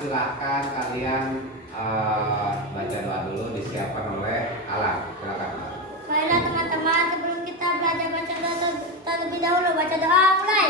silahkan kalian baca doa dulu disiapkan oleh Alan. Silakan. Baiklah teman-teman, sebelum kita belajar baca doa terlebih dahulu, baca doa mulai.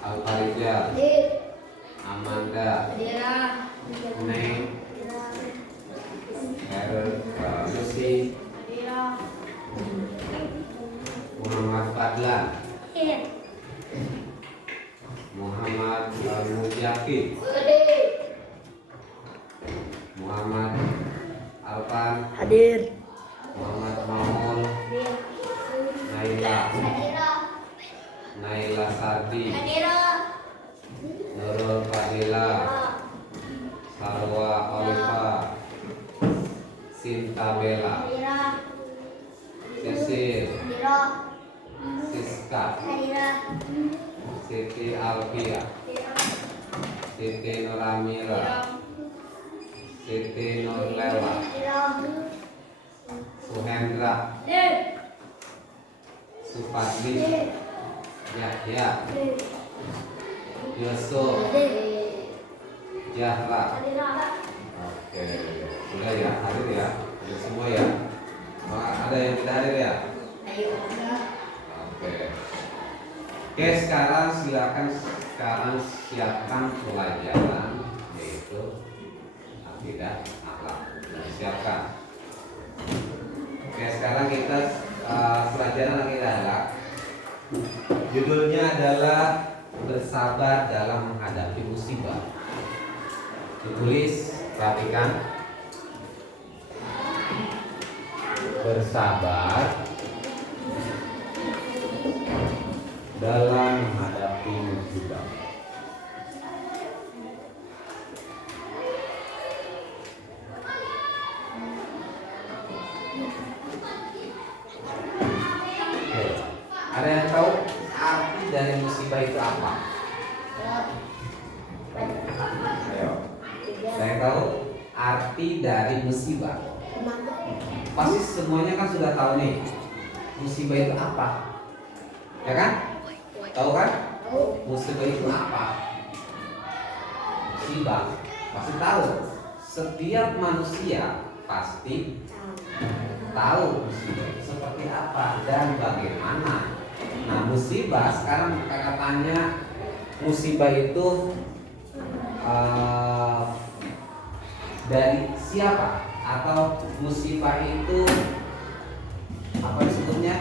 Alfarija, Amanda, Neng, Lucy, Muhammad Fadlan, Muhammad Mujaki, Muhammad Alpan, Hadir. Muhammad Maul, Naila Sardi, Nurul Fadila, Sarwa Oliva, Sinta Bella, Sisil, Siska, Siti Alfia, Siti Nuramira, Siti Nurlela, Suhendra, Supadli, Yahya, Yusuf, Jahra. Oke, sudah ya, hadir ya, sudah semua ya. Ada yang tidak hadir ya? Oke, sekarang silakan siapkan pelajaran yaitu akidah akhlak. Siapkan. Oke, sekarang kita pelajaran akidah akhlak. Judulnya adalah bersabar dalam menghadapi musibah. Ditulis, perhatikan. Bersabar dalam menghadapi musibah. Ada yang tahu arti dari musibah itu apa? Ayo. Ada yang tahu arti dari musibah? Pasti semuanya kan sudah tahu nih. Musibah itu apa? Ya kan? Tahu kan? Musibah itu apa? Musibah pasti tahu. Setiap manusia pasti tahu musibah itu seperti apa dan bagaimana. Nah, musibah sekarang kakak tanya, musibah itu dari siapa? Atau musibah itu apa disebutnya?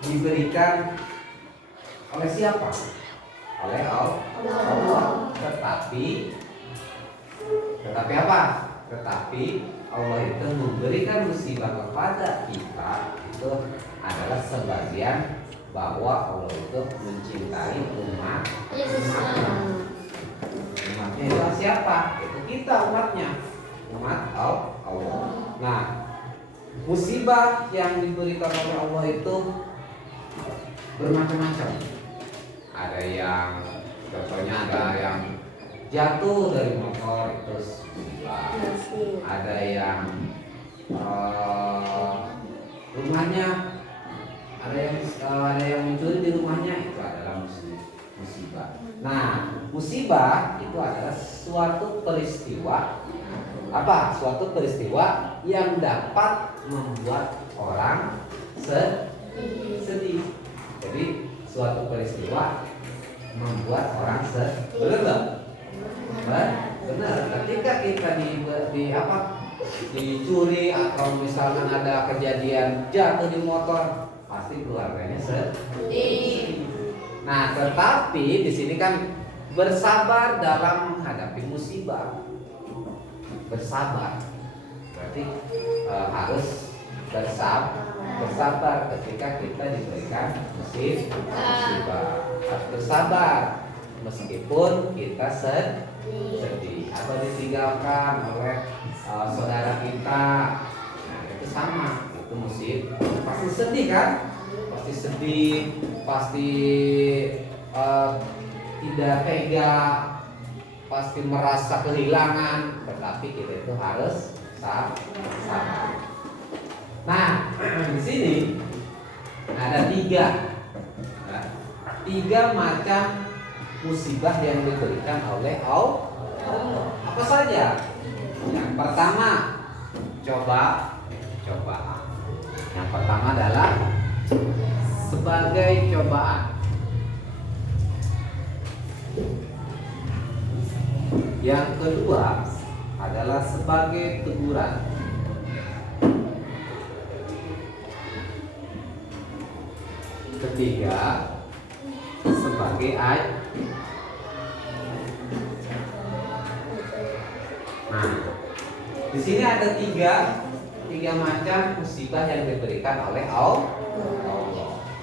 Diberikan oleh siapa? Oleh Allah. Tetapi apa? Tetapi Allah itu memberikan musibah kepada kita itu adalah sebagian bahwa Allah itu mencintai umatnya. Umatnya itu siapa? Itu kita umatnya, umat Allah. Nah, musibah yang diberikan oleh Allah itu bermacam-macam. Ada yang contohnya ada yang jatuh dari motor itu musibah. Ada yang rumahnya ada yang mencuri di rumahnya, itu adalah musibah. Nah, musibah itu adalah suatu peristiwa apa? Suatu peristiwa yang dapat membuat orang sedih. Jadi suatu peristiwa membuat orang sedih. Benar? Benar. Ketika kita dicuri atau misalkan ada kejadian jatuh di motor, pasti keluarganya sedih. Nah, tetapi di sini kan bersabar dalam menghadapi musibah. Bersabar berarti harus bersabar ketika kita diberikan musibah. Harus bersabar meskipun kita sedih atau ditinggalkan oleh saudara kita. Nah, itu sama, itu musibah. Pasti sedih kan? Pasti sedih, pasti tidak tega, pasti merasa kehilangan, tetapi kita itu harus sabar. Nah, di sini ada tiga macam musibah yang diberikan oleh Allah. Apa saja? Yang pertama, cobaan. Yang pertama adalah sebagai cobaan. Yang kedua adalah sebagai teguran. Ketiga sebagai Nah, di sini ada tiga macam musibah yang diberikan oleh Allah.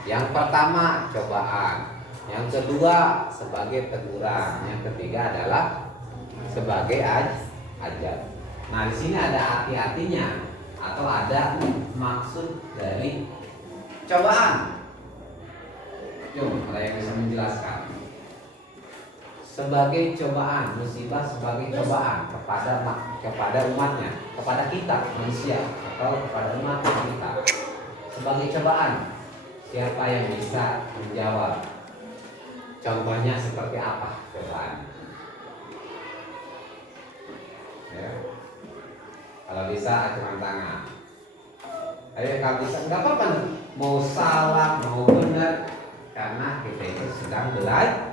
Yang pertama cobaan, yang kedua sebagai teguran, yang ketiga adalah sebagai ajab. Nah, di sini ada hati-hatinya atau ada maksud dari cobaan. Yuk, ada yang bisa menjelaskan? Sebagai cobaan, musibah sebagai cobaan kepada umatnya, kepada kita manusia atau kepada umat kita. Sebagai cobaan, siapa yang bisa menjawab? Contohnya seperti apa cobaan? Ya. Kalau bisa acungan tangan. Ayo, kalau bisa nggak apa-apa, mau salah mau benar, karena kita itu sedang belajar.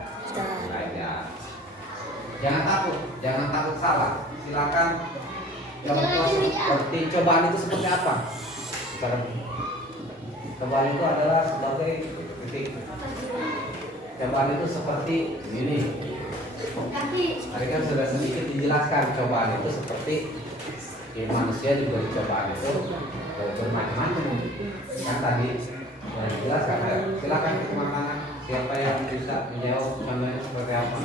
Jangan takut salah. Silakan. Contoh seperti cobaan itu seperti apa? Cobaan itu adalah sebagai titik. Cobaan itu seperti ini. Tadi kan sudah sedikit dijelaskan cobaan itu seperti manusia diberi cobaan itu bermacam-macam. Kan tadi sudah dijelaskan. Silakan teman tangan. Siapa yang bisa menjawab contohnya seperti apa?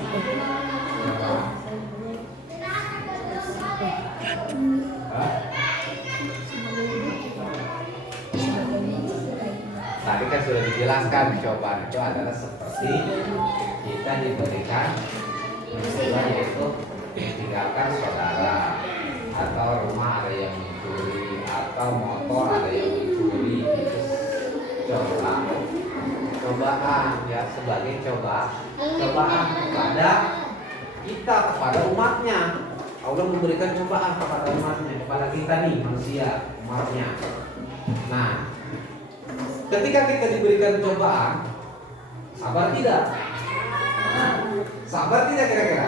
Tadi kan sudah dijelaskan cobaan itu adalah seperti kita diberikan musibah, yaitu ditinggalkan saudara atau rumah ada yang mencuri atau motor ada yang mencuri. Itu cobaan ya, sebagai cobaan kepada kita, kepada umatnya. Allah memberikan cobaan kepada umatnya, kepada kita nih manusia, umatnya. Nah, ketika kita diberikan cobaan, sabar tidak? Sabar tidak kira-kira?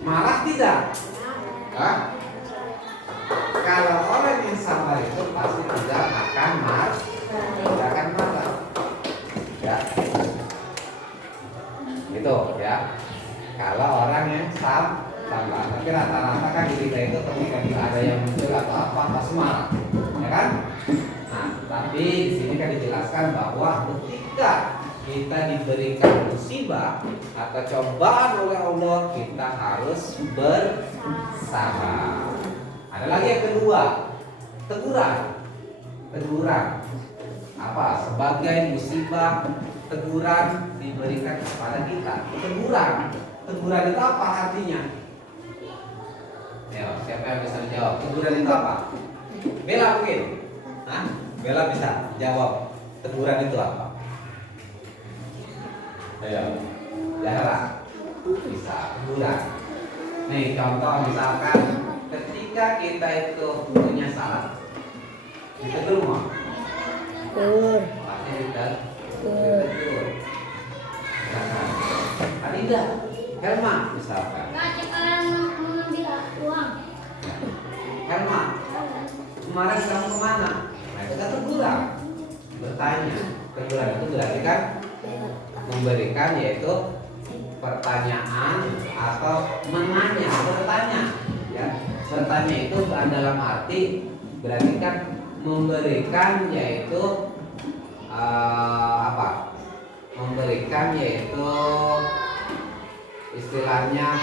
Marah tidak? Hah? Kalau orang yang sabar itu pasti tidak akan marah, tidak akan marah. Ya, gitu ya. Kalau orang yang sabar, tapi rata-rata kan di kita itu ketika ada yang muncul atau apa pasti marah, ya kan? Nah, tapi di sini kan dijelaskan bahwa ketika kita diberikan musibah atau cobaan oleh Allah, kita harus bersabar. Ada lagi yang kedua, teguran. Teguran apa? Sebagai musibah, teguran diberikan kepada kita. Teguran itu apa artinya? Ya, siapa yang bisa menjawab? Teguran itu apa? Bella mungkin? Hah? Bella bisa jawab. Teguran itu apa? Ayo, Zahra bisa teguran. Nih contoh misalkan ketika kita itu punya salah, ditegur mau? Pasti ditegur. Adinda, Helma misalkan. Sekarang mengambil uang. Helma, kemarin kamu kemana? Nah itu kan teguran. Bertanya. Teguran itu berarti kan memberikan, yaitu pertanyaan atau menanya, bertanya. Ya, bertanya itu dalam arti berarti kan memberikan, yaitu apa? Memberikan yaitu istilahnya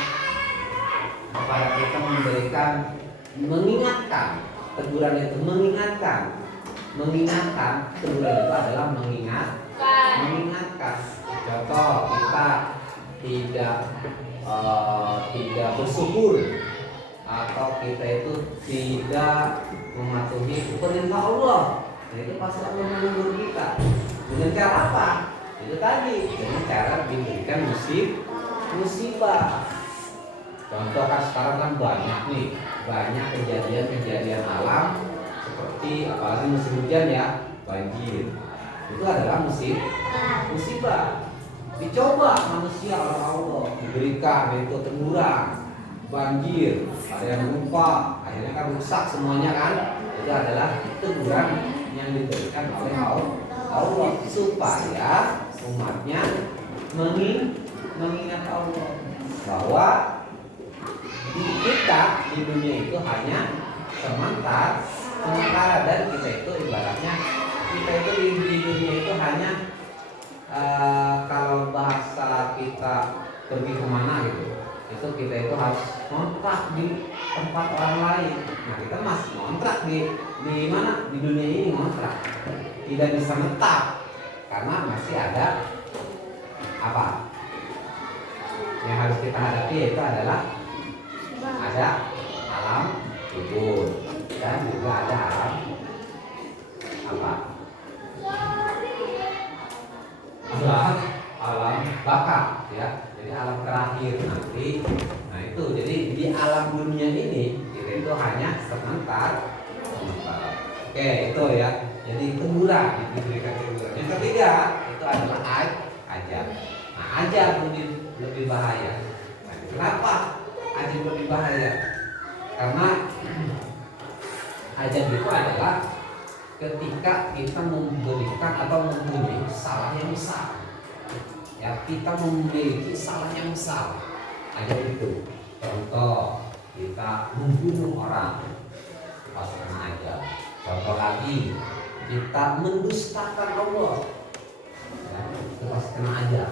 kepada kita, memberikan, mengingatkan. Teguran itu mengingatkan. Teguran itu adalah mengingatkan. Contoh, kita tidak bersyukur atau kita itu tidak mematuhi perintah Allah, nah, itu pasti Allah menegur kita. Dengan cara apa? Itu tadi, dengan cara diberikan musibah. Contoh kan sekarang kan banyak kejadian alam seperti apalagi musim hujan ya, banjir. Itu adalah musibah. Dicoba manusia oleh Allah, diberikan itu teguran, banjir, ada yang lupa, akhirnya kan rusak semuanya kan. Itu adalah teguran yang diberikan oleh Allah supaya umatnya mengingat Allah bahwa kita di dunia itu hanya sementara, dan kita itu ibaratnya di dunia itu hanya kalau bahasa kita pergi kemana gitu, itu kita itu harus kontrak di tempat orang lain. Nah kita masih kontrak di mana, di dunia ini kontrak, tidak bisa menetap karena masih ada apa yang harus kita hadapi, yaitu adalah ada alam kubur dan juga ada alam baka ya, jadi alam terakhir nanti. Nah itu, jadi di alam dunia ini kita itu hanya sementara. Oke, itu ya, jadi teguran, diberikan teguran. Yang ketiga itu adalah ajab. Nah ajab lebih bahaya. Nah, kenapa ajab lebih bahaya? Karena ajab itu adalah ketika kita memberikan atau mempunyai salah yang besar. Ya, kita memiliki salah yang besar. Ajab itu, contoh kita membunuh orang, pasti kena ajab. Contoh lagi, kita mendustakan Allah, ya, itu pasti kena ajab.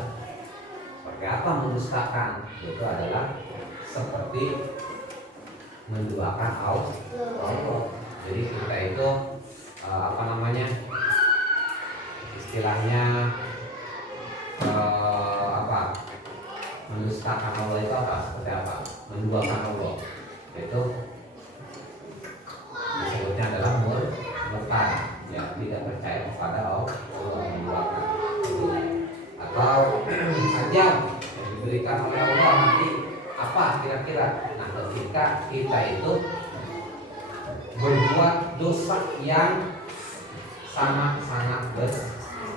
Seperti apa mendustakan? Itu adalah seperti menduakan Allah. Jadi kita itu istilahnya mendustakan Allah itu apa? Seperti apa? Menduakan Allah itu disebutnya adalah murtad, ya, tidak percaya kepada Allah, menduakan itu. Atau ajab yang diberikan oleh Allah nanti apa kira-kira? Nah, ketika kita itu berbuat dosa yang sangat-sangat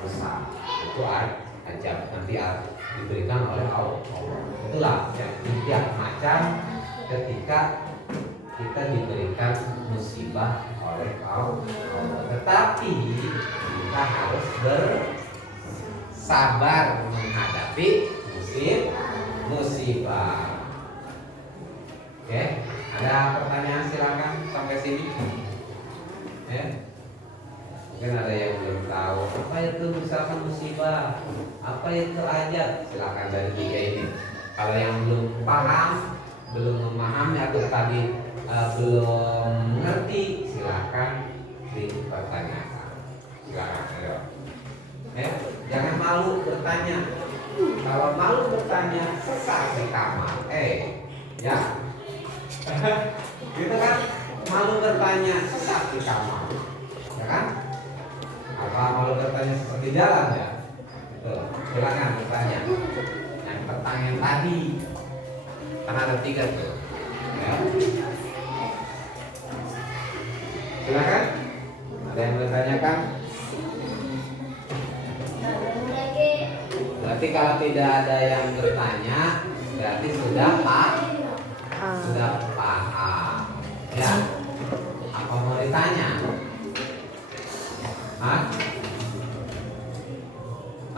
besar, itu ajab nanti diberikan oleh Allah. Itulah yang tiap macam ketika kita diberikan musibah oleh Allah. Tetapi kita harus bersabar menghadapi musibah. Oke, ada pertanyaan silakan sampai sini. Mungkin ada yang belum tahu apa itu misalkan musibah, apa itu ajab. Silakan dari tiga ini. Kalau yang belum paham, belum memahami atau tadi belum mengerti, silakan dipertanyakan. Silakan, ayo. Jangan malu bertanya. Kalau malu bertanya, sesak di kamar. Ya. Gitu kan? Malu bertanya, sesak di kamar. Ya kan? Apa malu bertanya seperti jalan ya? Tuh, silakan bertanya. Yang pertanyaan tadi, karena ada 3 tuh. Ya. Silakan. Ada yang bertanyakan? Berarti kalau tidak ada yang bertanya, berarti sudah paham. Ya. Apa mau ditanya?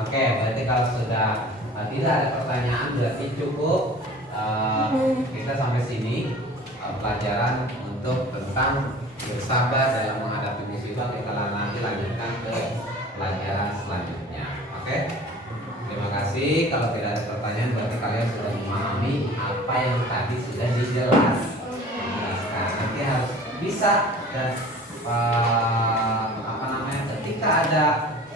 Oke, berarti kalau sudah tidak ada pertanyaan, berarti cukup kita sampai sini pelajaran untuk tentang bersabar dalam menghadapi musibah. Kita nanti lanjutkan ke pelajaran selanjutnya. Oke, terima kasih. Kalau tidak ada pertanyaan, berarti kalian sudah memahami apa yang tadi sudah dijelaskan. Nanti harus bisa dan ketika ada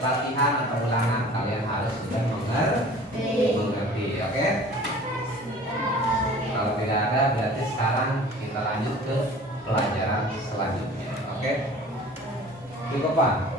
latihan atau ulangan, kalian harus sudah mengerti. Oke? Kalau tidak ada, berarti sekarang kita lanjut ke pelajaran selanjutnya. Oke? Cukup Pak?